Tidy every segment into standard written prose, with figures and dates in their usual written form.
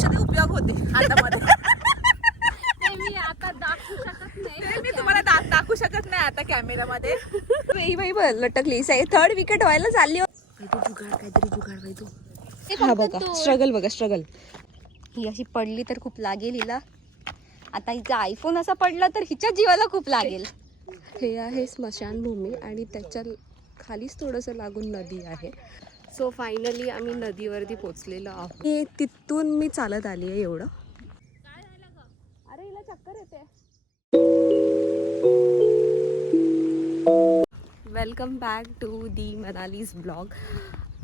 औषधी उपयोग होते हातामध्ये. मी आता दाखवू शकत नाही. मी तुम्हाला दाखवू शकत नाही आता कॅमेरामध्ये. बाई लटकली. थर्ड विकेट व्हायला चालली. काहीतरी जुगाड बाई तू. हा बघा स्ट्रगल बघा स्ट्रगल. ही अशी पडली तर खूप लागेल हिला. आता हिचा आयफोन असा पडला तर हिच्या जीवाला खूप लागेल. हे आहे स्मशानभूमी आणि त्याच्या खालीच थोडंसं लागून नदी आहे. सो फायनली आम्ही नदीवरती पोचलेलो आहोत. तिथून मी चालत आली आहे एवढं. अरे हिला चक्कर येते. Welcome back to the Manali's blog.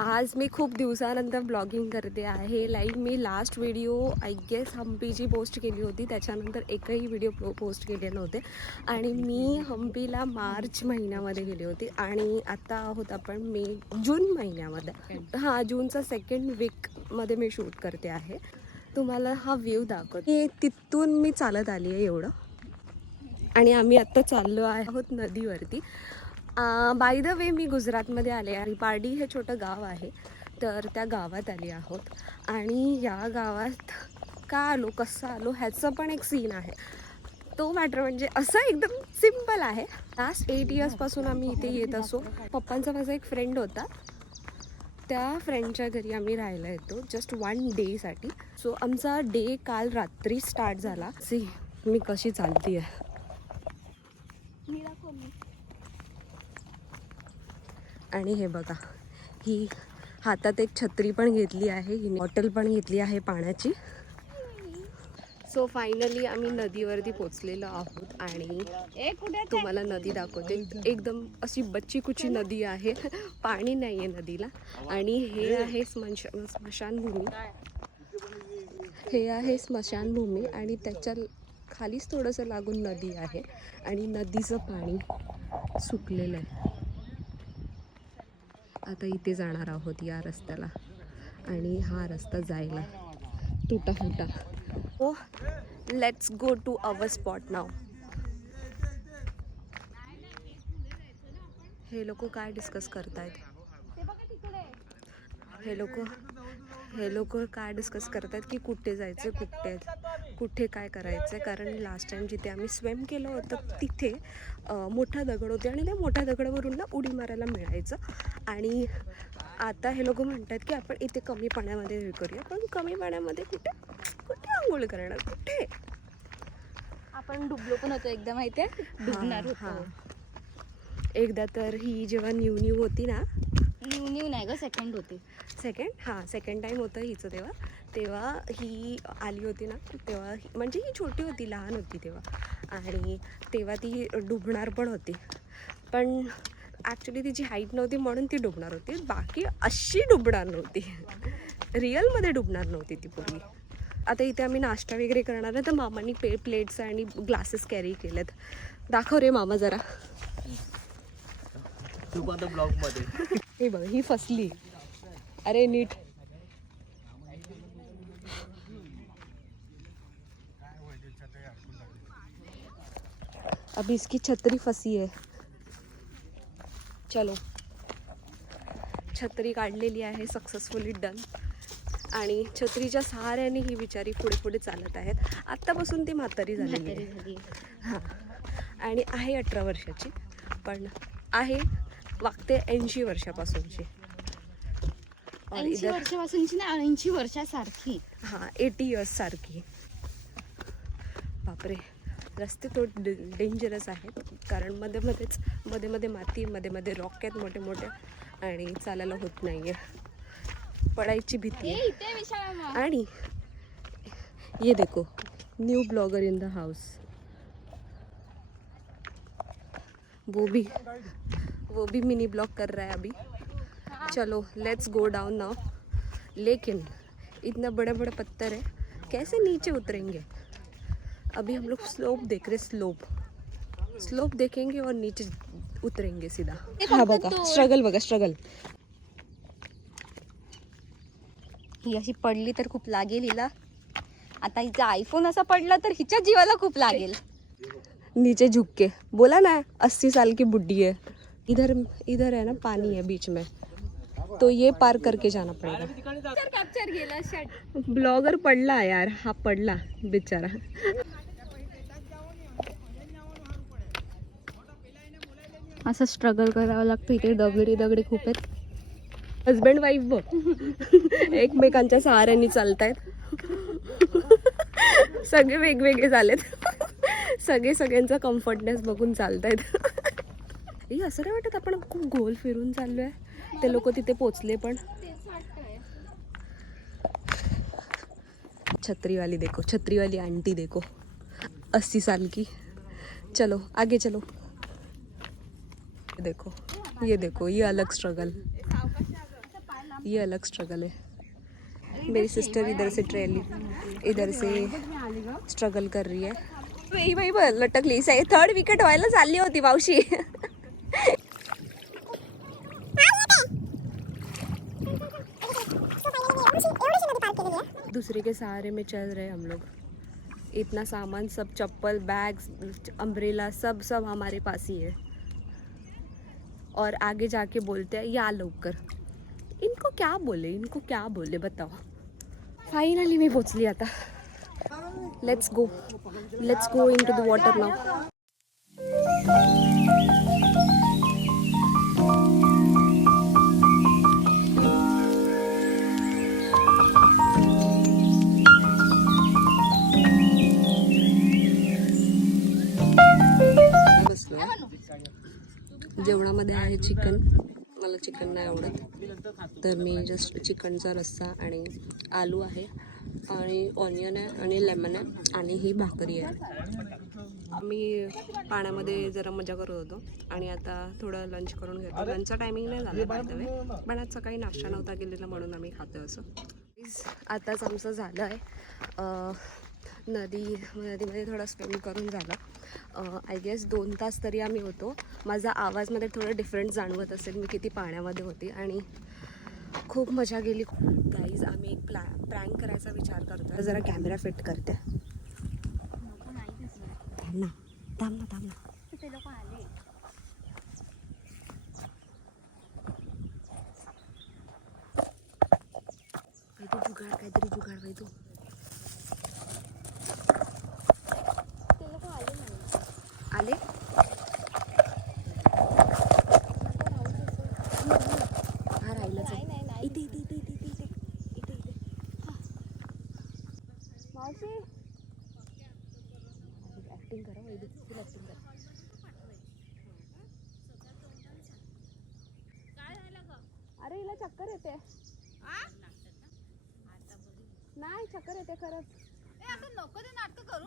आज मी खूप दिवसानंतर ब्लॉगिंग करते आहे. लाईक मी लास्ट व्हिडिओ आय गेस हम्पीची पोस्ट केली होती, त्याच्यानंतर एकही व्हिडिओ पोस्ट केले नव्हते. आणि मी हम्पीला मार्च महिन्यामध्ये गेली होती आणि आता आहोत आपण जून महिन्यामध्ये. हां, जूनचा सेकंड वीकमध्ये मी शूट करते आहे. तुम्हाला हा व्ह्यू दाखवते. तिथून मी चालत आली आहे एवढं आणि आम्ही आत्ता चाललो आहोत नदीवरती. बाय द वे मी गुजरातमध्ये आले आणि पारडी हे छोटं गाव आहे, तर त्या गावात आली आहोत. आणि या गावात का आलो कसं आलो ह्याचं पण एक सीन आहे. तो मॅटर म्हणजे असं एकदम सिम्पल आहे. लास्ट 8 इयर्सपासून आम्ही इथे येत असो. पप्पांचा माझा एक फ्रेंड होता, त्या फ्रेंडच्या घरी आम्ही राहायला येतो जस्ट 1 डेसाठी. सो आमचा डे काल रात्री स्टार्ट झाला. सी मी कशी चालती आहे. आणि हे बघा, ही हातात एक छत्री पण घेतली आहे, ही बॉटल पण घेतली आहे पाण्याची. सो फायनली आम्ही नदीवरती पोचलेलो आहोत आणि तुम्हाला नदी दाखवते. एकदम अशी बच्ची कुची नदी आहे, पाणी नाही आहे नदीला. आणि हे आहे स्मशानभूमी. हे आहे स्मशानभूमी आणि त्याच्या खालीच थोडंसं लागून नदी आहे आणि नदीचं पाणी सुकलेलं आहे. आता इथे जाणार आहोत या रस्त्याला आणि हा रस्ता जायला तुटा फुटा. हो, let's go to our spot now. हे लोक काय डिस्कस करतायत? हे लोक काय डिस्कस करतायत की कुठे जायचं, कुठे काय करायचं. कारण लास्ट टाइम जिथे आम्ही स्विम केलं होतं तिथे मोठा दगड होते आणि त्या मोठ्या दगडावरून ना उडी मारायला मिळायचं. आणि आता हे लोक म्हणतात की आपण इथे कमी पाण्यामध्ये हे करूया. पण कमी पाण्यामध्ये कुठे आंघोळ करणार, कुठे? आपण डुबलो पण होतो एकदा, माहिती आहे, डुबणार होतो. एकदा तर ही जेव्हा न्यू होती ना, न्यू नाही ग, सेकंड होती. सेकंड टाईम होतं हिचं. तेव्हा ही आली होती ना, तेव्हा म्हणजे ही छोटी होती, लहान होती तेव्हा. आणि तेव्हा ती डुबणार पण होती, पण ॲक्च्युली तिची हाईट नव्हती म्हणून ती डुबणार होती. बाकी अशी डुबणार नव्हती, रिअलमध्ये डुबणार नव्हती ती पूर्वी. आता इथे आम्ही नाश्ता वगैरे करणार आहे, तर मामांनी प्लेट्स आणि ग्लासेस कॅरी केलेत. दाखव रे मामा जरा. हे बघ, ही फसली. अरे नीट. अभी इसकी छतरी फसी है. चलो, छत्री काढलेली आहे, सक्सेसफुली डन. आणि छत्रीच्या सहाऱ्याने ही बिचारी पुढे चालत आहेत. आत्तापासून ती म्हातारी झालेली आहे. हां, आणि आहे 18 वर्षाची, पण आहे वागते 80 वर्षापासूनची. 80 वर्षापासूनची ना, 80 वर्षासारखी. हां, 80 इयर्स सारखी. बापरे, रस्ते थोडे डेंजरस आहेत कारण मध्ये माती, मध्ये रॉक आहेत मोठे मोठे आणि चालायला होत नाही आहे, पडायची भीती आहे. आणि ये देखो, new blogger in the house. वो भी मिनी ब्लॉग कर रहा है अभी. चलो लेट्स गो डाउन नाउ. लेकिन इतना बड़ा पत्थर है, कैसे नीचे उतरेंगे? अभी हम लोग स्लोप देख रहे, स्लोप देखेंगे और नीचे उतरेंगे सीधा. हा बघा स्ट्रगल. ही अशी पडली तर खूप लागेल हिला. आता हिचा आयफोन असा पडला तर हिच्या जीवाला खूप लागेल. नीचे झुक के बोला ना, 80 साल की बुड्ढी है. इधर है ना पानी है बीच में. तो ये पार करके जाना पड़ेगा. कॅप्चर गेला शट. ब्लॉगर पडला यार, हा पडला बिचारा. असं स्ट्रगल करावं लागतं. इकडे दगडी खूप आहेत. हजबंड वाईफ बघ एकमेकांच्या सहाऱ्याने चालतायत. सगळे वेगवेगळे झालेत. सगळ्यांचा कम्फर्टनेस बघून चालतायत. हे असं नाही वाटत आपण खूप गोल फिरून चाललोय. ते लोक तिथे पोचले पण. छतरी वाली आंटी देखो 80 साल की. चलो आगे चलो. देखो ये अलग स्ट्रगल है. मेरी सिस्टर इधर से इधर से स्ट्रगल कर रही है. बाई लटकली. 3rd विकेट व्हायला चालली होती मावशी. दूसरे के सहारे में चल रहे हम लोग. इतना सामान, सब चप्पल, बैग्स, अम्ब्रेला, सब हमारे पास ही है. और आगे जाके बोलते हैं या लवकर. इनको क्या बोले बताओ. फाइनली मी पोचली आता. Let's go into the water now. जेवणामध्ये आहे चिकन. मला चिकन नाही आवडत, तर मी जस्ट चिकनचा रस्सा आणि आलू आहे आणि ऑनियन आहे आणि लेमन आहे आणि ही भाकरी आहे. मी पाण्यामध्ये जरा मजा करत होतो आणि आता थोडं लंच करून घेतो. लंचचा टायमिंग नाही झाला बाय, पण आज सकाळी नाश्ता नव्हता केलेला म्हणून आम्ही खातो असं. आताच आमचं झालं आहे. नदीमध्ये थोडा स्विम करून झाला. आय गेस 2 तास तरी आम्ही होतो. माझा आवाजमध्ये थोडं डिफरंट जाणवत असेल, मी किती पाण्यामध्ये होती आणि खूप मजा गेली. गाईज आम्ही एक प्रँक करायचा विचार करतो. जरा कॅमेरा फिट करते. थांब ना. ते लोक आले. काहीतरी जुगाड भाई तू. आले हा राहिलं. इथे मावशी ऍक्टिंग करा. ऍक्टिंग करा. अरे हिला चक्कर येते. नाही चक्कर येते खरंच. नको ते नाटक करू.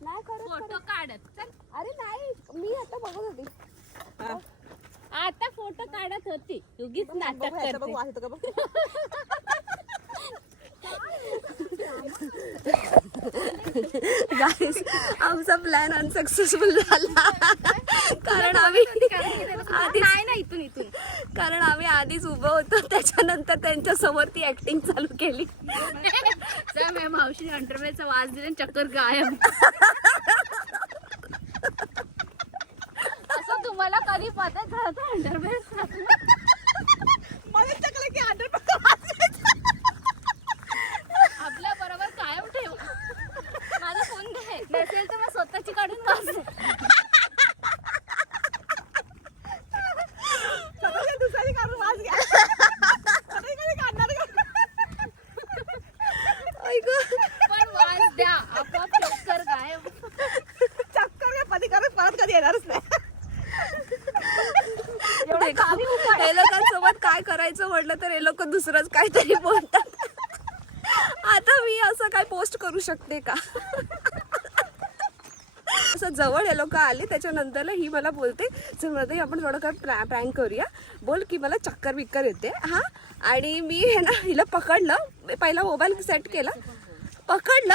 नाही खरंच फोटो काढत. अरे नाही, मी आता बघत होती. आता फोटो काढत होती. उगीच नाटक करते. गाईस आमचा प्लॅन अनसक्सेसफुल झाला. कारण आम्ही इथून कारण आम्ही आधीच उभं होतो. त्याच्यानंतर त्यांच्या समोर ती ऍक्टिंग चालू केली. मावशी अंडरवेअरचा वास दिला, चक्कर गायब. असं तुम्हाला कधी पता झालं अंडरवेअर? आपल्या बरोबर कायम ठेव. माझा फोन घे, नसेल तर मग स्वतःची काढून वाच. पण वाच द्या, आपोआप चक्कर गायब. परत कधी येणारच नाही. हे लोकांसोबत काय करायचं म्हटलं तर हे लोक दुसरंच काहीतरी बोलतात. आता मी असं काय पोस्ट करू शकते का? असं जवळ हे लोक आले त्याच्यानंतर ही मला बोलते, चल मध्ये आपण थोडं काय प्रँक करूया. बोल की मला चक्कर बिक्कर येते. हा आणि मी हे ना हिला पकडलं. पहिला मोबाईल सेट केला, पकडलं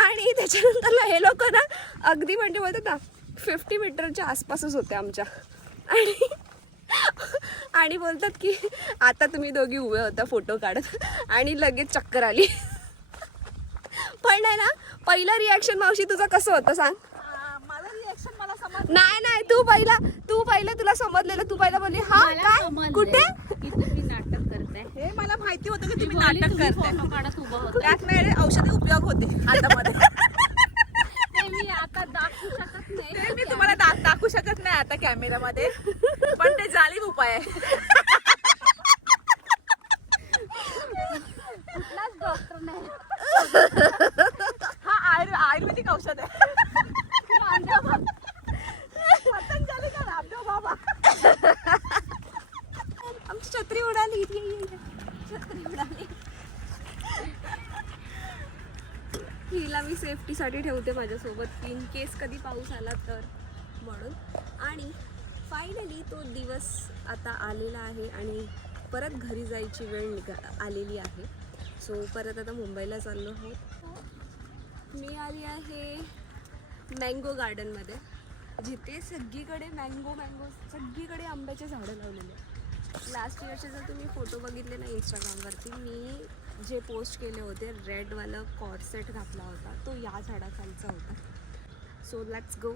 आणि त्याच्यानंतर हे लोक ना अगदी म्हणजे बोलतात ना 50 मीटरच्या आसपासच होते आमच्या. आणि बोलतात की आता तुम्ही दोघी उभे होता फोटो काढत आणि लगेच चक्कर आली. पण आहे ना पहिलं रिॲक्शन मावशी तुझं कसं होतं सांग? माझं रिॲक्शन मला नाही नाही, तू पहिला तुला समजलेलं, तू पहिला बोलली हा काय कुठे. तुम्ही नाटक करताय हे मला माहिती होतं की तुम्ही नाटक करताय. फोटो काढत उभं होतं त्यात नाही औषधी उपयोग होते हातामध्ये. ते मी आता दाखवू शकत नाही ते मी तुम्हाला दाखवू शकत नाही आता कॅमेरामध्ये, पण ते जालीम उपाय आहे. कुठलाच डॉक्टर नाही हा आयुर्वेदिक औषध आहे. पतंजली का रामदेव बाबा. आमची छत्री उडाली. छत्री उडाली. हिला मी सेफ्टीसाठी ठेवते माझ्यासोबत इन केस कधी पाऊस आला तर म्हणून. आणि फायनली तो दिवस आता आलेला आहे आणि परत घरी जायची वेळ आलेली आहे. सो परत आता मुंबईला चाललो आहोत. मी आली आहे मँगो गार्डनमध्ये, जिथे सगळीकडे मँगो सगळीकडे आंब्याचे झाडं लावलेले आहेत. लास्ट इयरचे जर तुम्ही फोटो बघितले ना इंस्टाग्रामवरती, मी जे पोस्ट केले होते रेडवाला कॉर्सेट घातला होता तो या झाडाखालचा होता. So let's go.